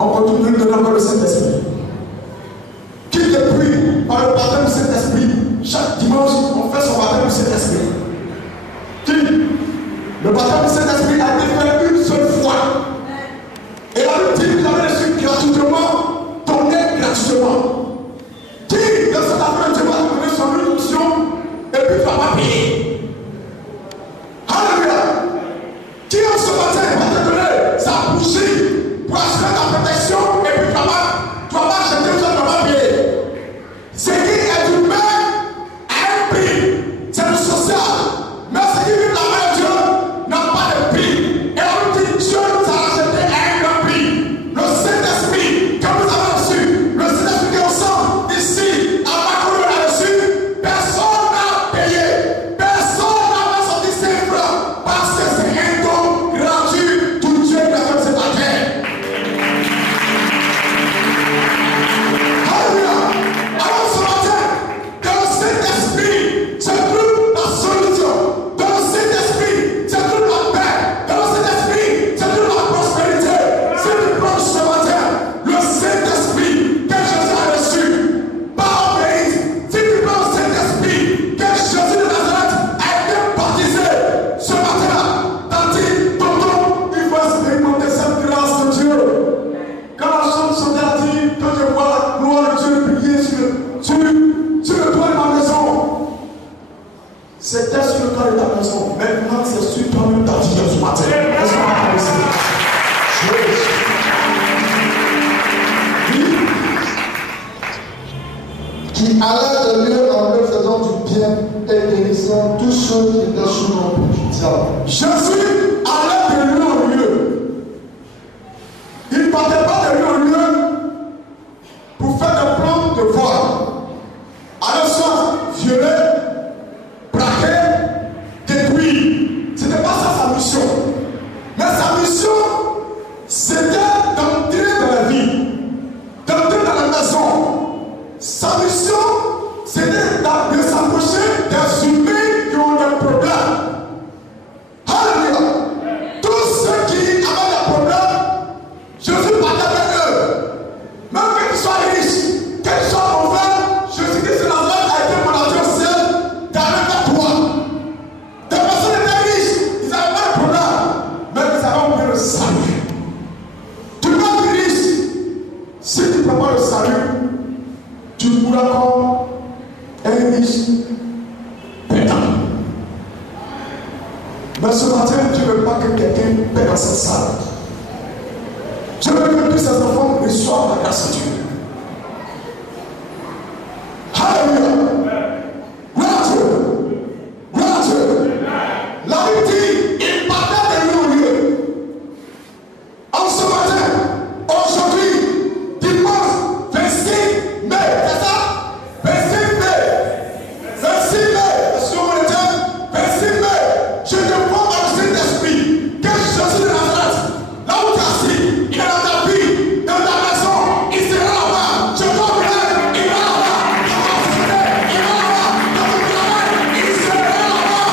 On donner encore le Saint-Esprit. Qui depuis, par le baptême du Saint-Esprit, chaque dimanche, on fait son baptême du Saint-Esprit. Qui? Le baptême du Saint-Esprit a été fait une seule fois. Et la Bible dit qu'il avait reçu gratuitement, donné gratuitement. Qui, dans cette affaire, Dieu va donner son onction et puis il ne va pas payer. Alléluia. Qui en ce matin va te donner sa bougie pour assurer ta protection et puis tu vas pas acheter, tu vas pas payer. Ce qui est humain a un prix, c'est le social. Mais ce qui vit la main de Dieu n'a pas de prix. Et on dit Dieu nous a acheté à un grand prix. Le Saint-Esprit que nous avons reçu, le Saint-Esprit qui est ensemble ici, à Macron là-dessus, personne n'a payé. Personne n'a pas sorti ses francs parce que c'est un don gratuit. Tout Dieu qui a fait cette affaire. Alléluia. Alors ce matin, dans le Saint-Esprit, se trouve la solution. Dans le Saint-Esprit, se trouve la paix. Dans le Saint-Esprit, se trouve la prospérité. Si tu prends ce matin le Saint-Esprit que Jésus a reçu, par obéissance, si tu prends le Saint-Esprit que Jésus de Nazareth a été baptisé, ce matin-là, t'as dit, tonton, il faut expérimenter cette grâce de Dieu. Quand la chambre chantait, a dit, quand je vois la gloire de Dieu briller sur le toit de ma maison, c'était sur le toit de ta maison. Maintenant, c'est sur toi-même ta vie ce matin. Est-ce qu'on va réussir? Qui allait de lieu en lieu faisant du bien et guérissant tous ceux qui étaient sous l'emprise du diable. Jésus allait de lieu en lieu. Il ne partait pas de lieu en lieu pour faire des plans de vol. Alors soit violer, braquer, détruire. Ce n'était pas ça sa mission. Mais sa mission, c'était d'entrer dans la vie, d'entrer dans la maison. Sa mission, c'était de s'approcher des humains qui ont des problèmes. Alléluia. Tous ceux qui avaient des problèmes, Jésus partait avec eux. Même qu'ils soient riches, qu'ils soient mauvais, Jésus-Christ de Nazareth a été mon agent seul d'aller vers toi. Des personnes étaient riches, ils n'avaient pas de problème, mais ils avaient oublié le salut. Tu peux être riche, si tu ne prends pas le salut, tu pourras comme un riche perdant. Mais ce matin, je ne veux pas que quelqu'un perde dans cette salle. Je veux que tous ces enfants reçoivent la grâce de Dieu. Alléluia. Gloire à Dieu. Gloire à Dieu. La Bible dit, il partait de lieu en lieu. En ce matin, aujourd'hui, dimanche 26 mai, c'est ça? 26 mai. 26 mai. Sur mon état, 26 mai. Je te prends dans le Saint-Esprit que Jésus de Nazareth, là où tu es assis, il est dans ta vie, dans ta maison, il sera là-bas. Je comprends, il va là-bas. Dans ta société, il va là-bas. Dans ton travail, il sera là-bas.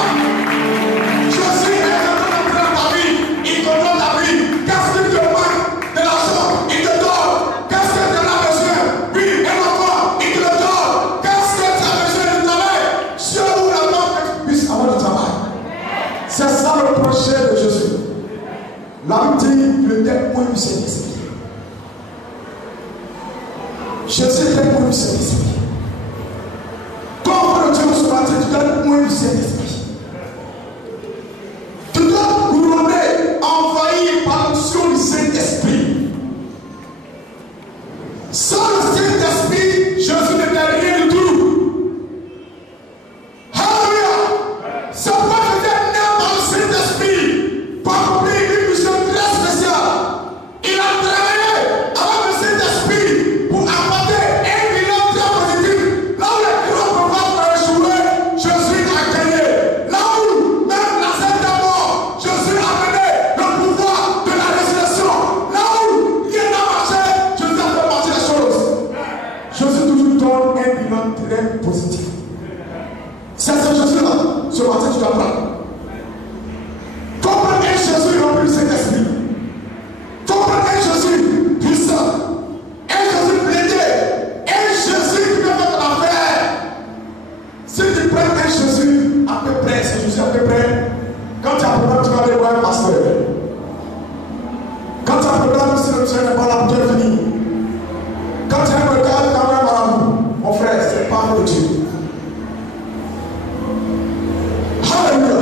Jésus est en train d'entrer dans ta vie, il contrôle ta vie. Qu'est-ce qu'il te manque? De l'argent, il te donne. Qu'est-ce que tu as besoin? Oui, un enfant, il te le donne. Qu'est-ce que tu as besoin du travail? Dieu ouvre la porte que tu puisses avoir du travail. C'est ça le projet de Jésus. La Bible dit le témoin du Saint-Esprit. Jésus est témoin du Saint-Esprit. Toi, frère Dieu, ce matin, tu dois être témoin du Saint-Esprit. Tu dois couronner, envahir par l'onction du Saint-Esprit. Sans le Saint-Esprit, Jésus n'était rien du tout. Alléluia. C'est pourquoi Jésus est né dans le Saint-Esprit pour accomplir une mission très spéciale. Il a travaillé avec le Saint-Esprit pour apporter un bilan très ce monsieur n'est pas là pour te finir. Quand tu me regardes quand même à vous, mon frère, c'est pas de Dieu. Alléluia.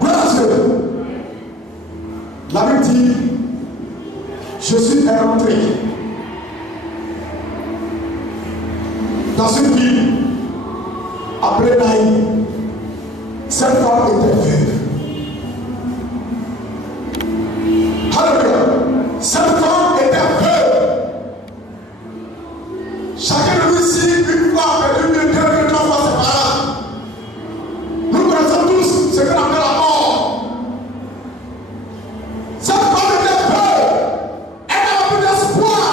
Gloire à Dieu. La Bible dit, je suis rentré dans une ville appelée Naïm. Cette femme était veuve. Alléluia. Cette femme était veuve. Chacun de nous ici, une fois, perdu deux, trois fois, c'est pas là. Nous connaissons tous ce qu'on appelle la mort. Cette femme était veuve. Elle n'avait plus d'espoir.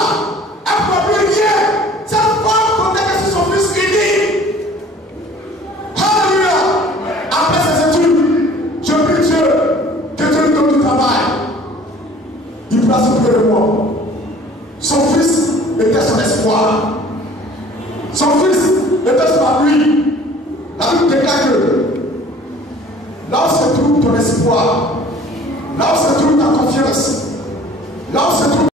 Elle ne pouvait plus rien. Cette femme comptait que c'est son fils unique. Alléluia. Après ses études, je prie Dieu que Dieu lui donne du travail. Il place auprès de moi. Son fils était son espoir. Son fils était sur la pluie. La Bible déclare que là où se trouve ton espoir, là où se trouve ta confiance, là où